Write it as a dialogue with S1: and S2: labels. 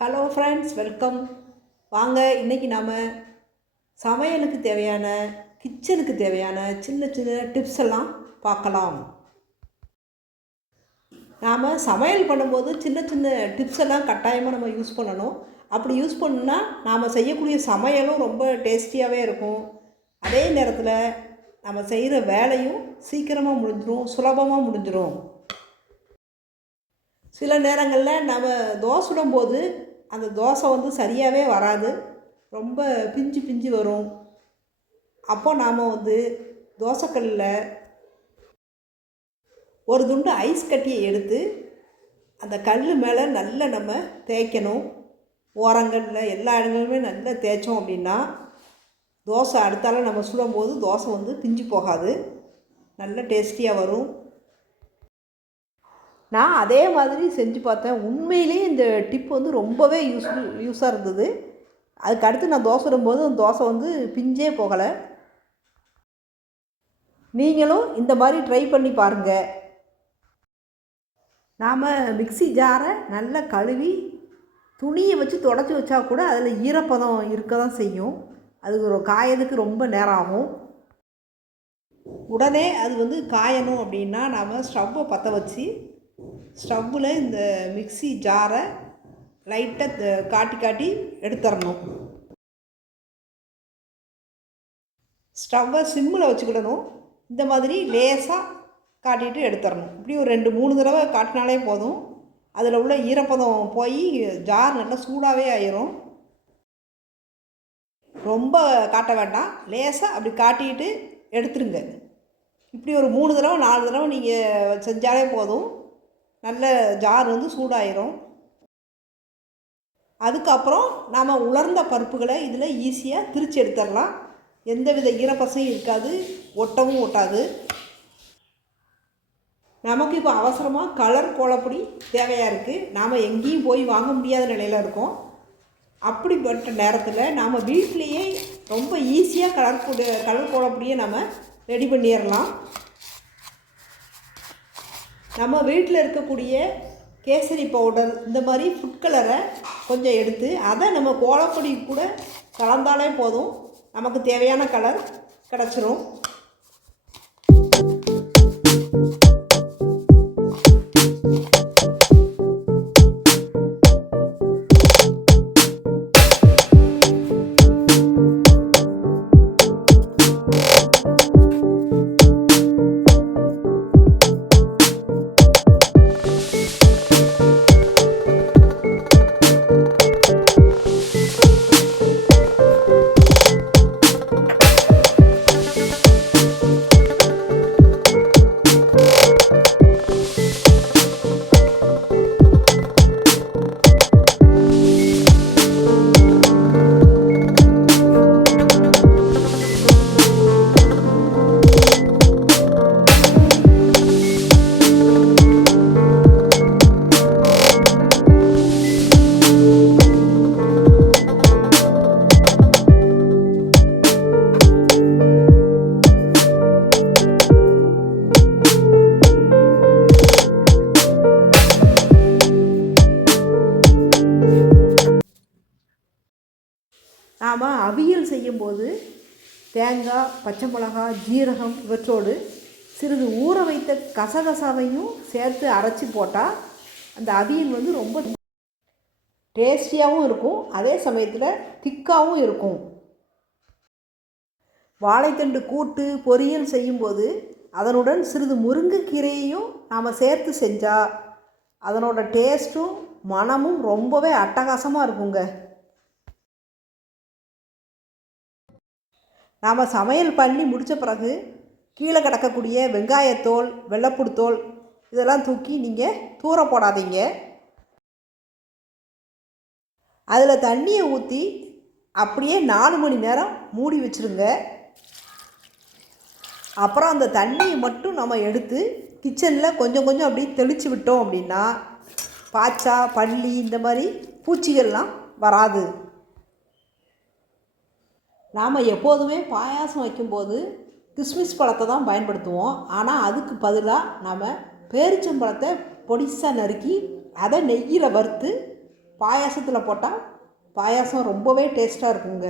S1: Hello friends welcome வாங்க இன்றைக்கி நாம் சமையலுக்கு தேவையான கிச்சனுக்கு தேவையான சின்ன சின்ன டிப்ஸ் எல்லாம் பார்க்கலாம். நாம் சமையல் பண்ணும்போது சின்ன சின்ன டிப்ஸ் எல்லாம் கட்டாயமாக நம்ம யூஸ் பண்ணணும். அப்படி யூஸ் பண்ணால் நாம் செய்யக்கூடிய சமையலும் ரொம்ப டேஸ்டியாகவே இருக்கும். அதே நேரத்தில் நம்ம செய்கிற வேலையும் சீக்கிரமாக முடிஞ்சிடும் சுலபமாக முடிஞ்சிடும் சில நேரங்களில் நம்ம தோசை சுடும்போது அந்த தோசை வந்து சரியாகவே வராது. ரொம்ப பிஞ்சு பிஞ்சு வரும். அப்போ நாம் வந்து தோசைக்கல்லில் ஒரு துண்டு ஐஸ் கட்டியை எடுத்து அந்த கல் மேலே நல்லா நம்ம தேய்க்கணும். ஓரங்களில் எல்லா இடங்களுமே நல்லா தேய்ச்சோம் அப்படின்னா தோசை அடுத்தால நம்ம சுடும்போது தோசை வந்து பிஞ்சு போகாது. நல்ல டேஸ்டியாக வரும். நான் அதே மாதிரி செஞ்சு பார்த்தேன். உண்மையிலேயே இந்த டிப் வந்து ரொம்பவே யூஸ்ஃபுல் யூஸாக இருந்தது. அதுக்கு அடுத்து நான் தோசை இடும்போது அந்த தோசை வந்து பிஞ்சே போகலை. நீங்களும் இந்த மாதிரி ட்ரை பண்ணி பாருங்கள் நாம் மிக்ஸி ஜாரை நல்லா கழுவி துணியை வச்சு தொடச்சி வச்சா கூட அதில் ஈரப்பதம் இருக்க தான் செய்யும். அது ஒரு காயதுக்கு ரொம்ப நேரம் ஆகும் உடனே அது வந்து காயணும் அப்படின்னா நாம் ஸ்டவ்வை பற்ற வச்சு ஸ்டவ்வில் இந்த மிக்ஸி ஜாரை லைட்டாக காட்டி காட்டி எடுத்துடணும். ஸ்டவ்வை சிம்மில் வச்சுக்கிடணும். இந்த மாதிரி லேசாக காட்டிட்டு எடுத்துடணும். இப்படி ஒரு ரெண்டு மூணு தடவை காட்டினாலே போதும். அதில் உள்ள ஈரப்பதம் போய் ஜார் நல்லா சூடாகவே ஆயிரும். ரொம்ப காட்ட வேண்டாம். லேசாக அப்படி காட்டிட்டு எடுத்துருங்க இப்படி ஒரு மூணு தடவை நாலு தடவை நீங்கள் செஞ்சாலே போதும். நல்ல ஜார் வந்து சூடாயிரும். அதுக்கப்புறம் நாம் உலர்ந்த பருப்புகளை இதில் ஈஸியாக திரிச்சு எடுத்துடலாம். எந்தவித ஈரப்பசையும் இருக்காது ஒட்டவும் ஒட்டாது. நமக்கு இப்போ அவசரமாக கலர் கோலப்பொடி தேவையாக இருக்குது நாம் எங்கேயும் போய் வாங்க முடியாத நிலையில் இருக்கோம். அப்படிப்பட்ட நேரத்தில் நாம் வீட்டிலையே ரொம்ப ஈஸியாக கலர் கலர் கோலப்பொடியை நம்ம ரெடி பண்ணிடலாம். நம்ம வீட்டில் இருக்கக்கூடிய கேசரி பவுடர் இந்த மாதிரி ஃபுட் கலரை கொஞ்சம் எடுத்து அதை நம்ம கோலப்பொடி கூட கலந்தாலே போதும். நமக்கு தேவையான கலர் கிடச்சிரும். அவியல் செய்யும்போது தேங்காய் பச்சை மிளகாய் ஜீரகம் இவற்றோடு சிறிது ஊற வைத்த கசகசாவையும் சேர்த்து அரைச்சி போட்டால் அந்த அவியல் வந்து ரொம்ப டேஸ்டியாகவும் இருக்கும். அதே சமயத்தில் திக்காகவும் இருக்கும். வாழைத்தண்டு கூட்டு பொரியல் செய்யும்போது அதனுடன் சிறிது முருங்கைக்கீரையையும் நாம் சேர்த்து செஞ்சால் அதனோட டேஸ்ட்டும் மனமும் ரொம்பவே அட்டகாசமாக இருக்குங்க. நாம் சமையல் பண்ணி முடித்த பிறகு கீழே கிடக்கக்கூடிய வெங்காயத்தோல் வெள்ளப்புடுத்தோல் இதெல்லாம் தூக்கி நீங்கள் தூர போடாதீங்க. அதில் தண்ணியை ஊற்றி அப்படியே நாலு மணி நேரம் மூடி வச்சுருங்க. அப்புறம் அந்த தண்ணியை மட்டும் நம்ம எடுத்து கிச்சனில் கொஞ்சம் கொஞ்சம் அப்படி தெளித்து விட்டோம் அப்படின்னா பாச்சா பள்ளி இந்த மாதிரி பூச்சிகள்லாம் வராது. நாம் எப்போதுமே பாயாசம் வைக்கும்போது கிஸ்மிஸ் பழத்தை தான் பயன்படுத்துவோம். ஆனால் அதுக்கு பதிலாக நாம் பேரிச்சம்பழத்தை பொடிசாக நறுக்கி அதை நெய்யில் வறுத்து பாயாசத்தில் போட்டால் பாயாசம் ரொம்பவே டேஸ்ட்டாக இருக்குங்க.